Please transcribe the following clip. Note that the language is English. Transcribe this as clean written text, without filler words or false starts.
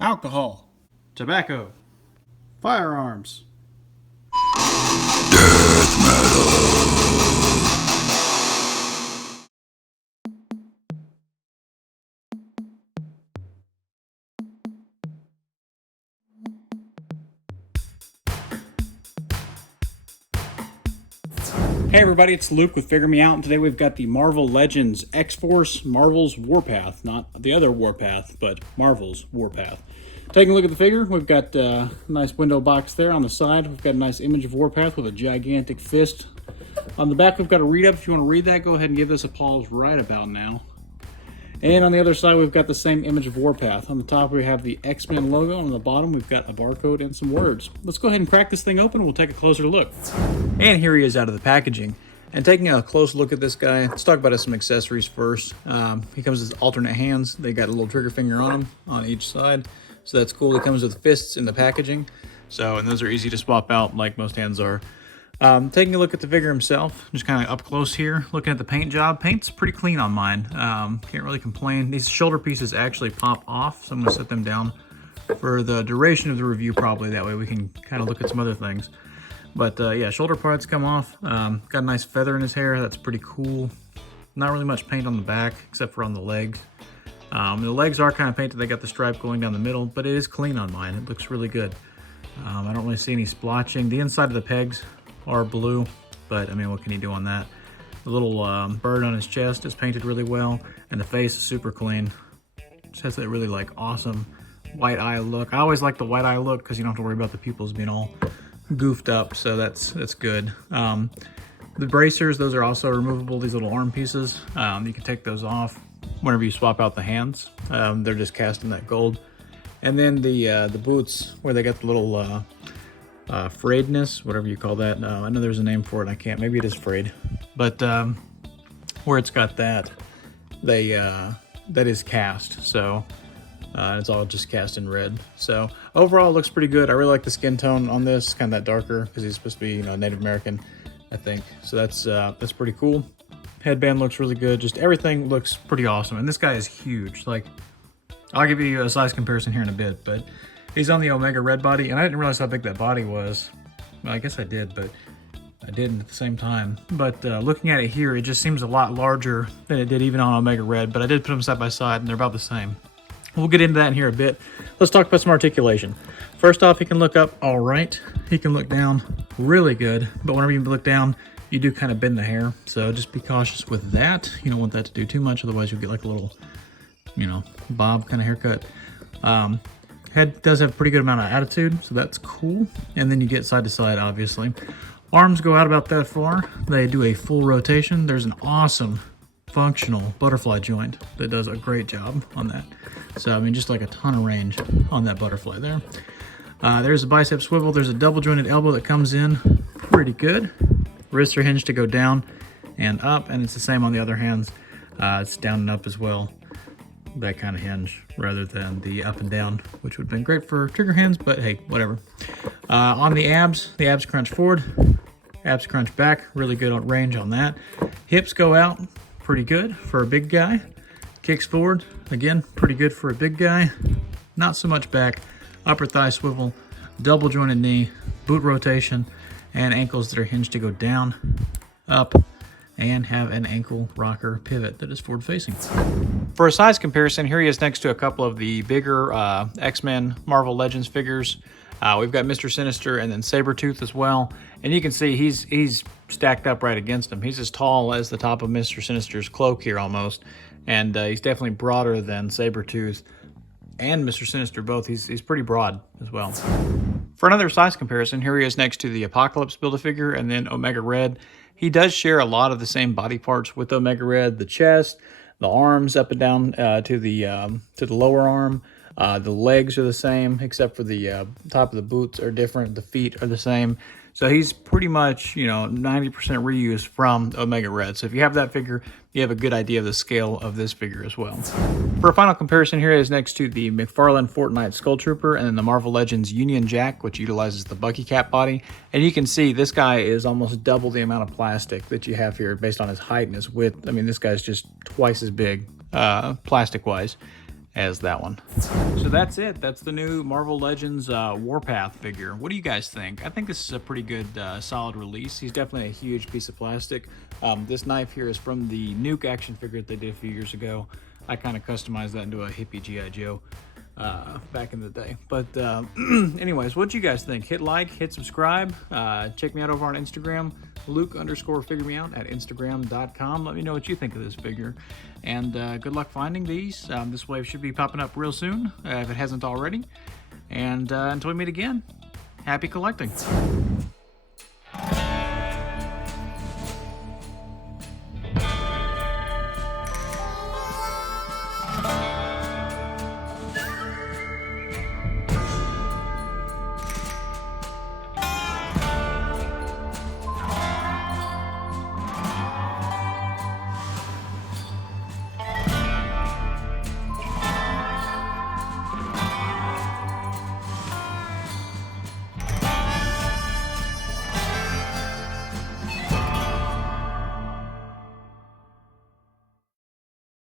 alcohol, tobacco, firearms. Hey everybody, it's Luke with Figure Me Out, and today we've got the Marvel Legends X-Force Marvel's Warpath. Not the other Warpath, but Marvel's Warpath. Taking a look at the figure, we've got a nice window box there on the side. We've got a nice image of Warpath with a gigantic fist. On the back, we've got a read-up. If you want to read that, go ahead and give this a pause right about now. And on the other side, we've got the same image of Warpath. On the top, we have the X-Men logo. On the bottom, we've got a barcode and some words. Let's go ahead and crack this thing open. We'll take a closer look. And here he is out of the packaging. And taking a close look at this guy, let's talk about some accessories first. He comes with alternate hands. They got a little trigger finger on them on each side. So that's cool. He comes with fists in the packaging. And those are easy to swap out like most hands are. Taking a look at the figure himself, just kind of up close here, looking at the paint job. Paint's pretty clean on mine. Can't really complain. These shoulder pieces actually pop off, so I'm going to set them down for the duration of the review probably. That way we can kind of look at some other things. But yeah, shoulder parts come off. Got a nice feather in his hair. That's pretty cool. Not really much paint on the back, except for on the legs. The legs are kind of painted. They got the stripe going down the middle, but it is clean on mine. It looks really good. I don't really see any splotching. The inside of the pegs are blue, but I mean, what can you do on that? The little bird on his chest is painted really well, and the face is super clean. Just has that really like awesome white eye look. I always like the white eye look because you don't have to worry about the pupils being all goofed up, so that's good. The bracers, those are also removable, these little arm pieces. You can take those off whenever you swap out the hands. They're just cast in that gold. And then the boots, where they got the little frayedness, whatever you call that. I know there's a name for it. I can't. Maybe it is frayed. But where it's got that, that is cast. So it's all just cast in red. So overall, it looks pretty good. I really like the skin tone on this, kind of that darker, because he's supposed to be, Native American, I think. So that's pretty cool. Headband looks really good. Just everything looks pretty awesome. And this guy is huge. Like, I'll give you a size comparison here in a bit, but he's on the Omega Red body, and I didn't realize how big that body was. Well, I guess I did, but I didn't at the same time. But looking at it here, it just seems a lot larger than it did even on Omega Red, but I did put them side by side, and they're about the same. We'll get into that in here a bit. Let's talk about some articulation. First off, he can look up all right. He can look down really good, but whenever you look down, you do kind of bend the hair, so just be cautious with that. You don't want that to do too much, otherwise you'll get like a little, bob kind of haircut. Head does have a pretty good amount of attitude, so that's cool. And then you get side to side, obviously. Arms go out about that far. They do a full rotation. There's an awesome functional butterfly joint that does a great job on that. So, I mean, just like a ton of range on that butterfly there. There's a bicep swivel. There's a double jointed elbow that comes in pretty good. Wrists are hinged to go down and up, and it's the same on the other hands. It's down and up as well. That kind of hinge rather than the up and down, which would have been great for trigger hands, but hey, whatever. On the abs crunch forward, abs crunch back, really good on range on that. Hips go out, pretty good for a big guy. Kicks forward, again, pretty good for a big guy. Not so much back. Upper thigh swivel, double jointed knee, boot rotation, and ankles that are hinged to go down, up, and have an ankle rocker pivot that is forward facing. For a size comparison, here he is next to a couple of the bigger X-Men Marvel Legends figures. We've got Mr. Sinister and then Sabretooth as well. And you can see he's stacked up right against him. He's as tall as the top of Mr. Sinister's cloak here almost. And he's definitely broader than Sabretooth and Mr. Sinister both. He's pretty broad as well. For another size comparison, here he is next to the Apocalypse Build-A-Figure and then Omega Red. He does share a lot of the same body parts with Omega Red. The chest, the arms up and down to the lower arm. The legs are the same, except for the top of the boots are different. The feet are the same. So he's pretty much, 90% reused from Omega Red. So if you have that figure, you have a good idea of the scale of this figure as well. For a final comparison, here is next to the McFarlane Fortnite Skull Trooper and then the Marvel Legends Union Jack, which utilizes the Bucky Cap body. And you can see this guy is almost double the amount of plastic that you have here based on his height and his width. I mean, this guy's just twice as big plastic-wise. as that one. So that's it. That's the new Marvel Legends Warpath figure. What do you guys think? I think this is a pretty good, solid release. He's definitely a huge piece of plastic. This knife here is from the Nuke action figure that they did a few years ago. I kind of customized that into a hippie G.I. Joe back in the day. But anyways, what do you guys think? Hit like, hit subscribe. Check me out over on Instagram, Luke_figuremeout at Instagram.com. Let me know what you think of this figure. And good luck finding these. This wave should be popping up real soon, if it hasn't already. And until we meet again, happy collecting.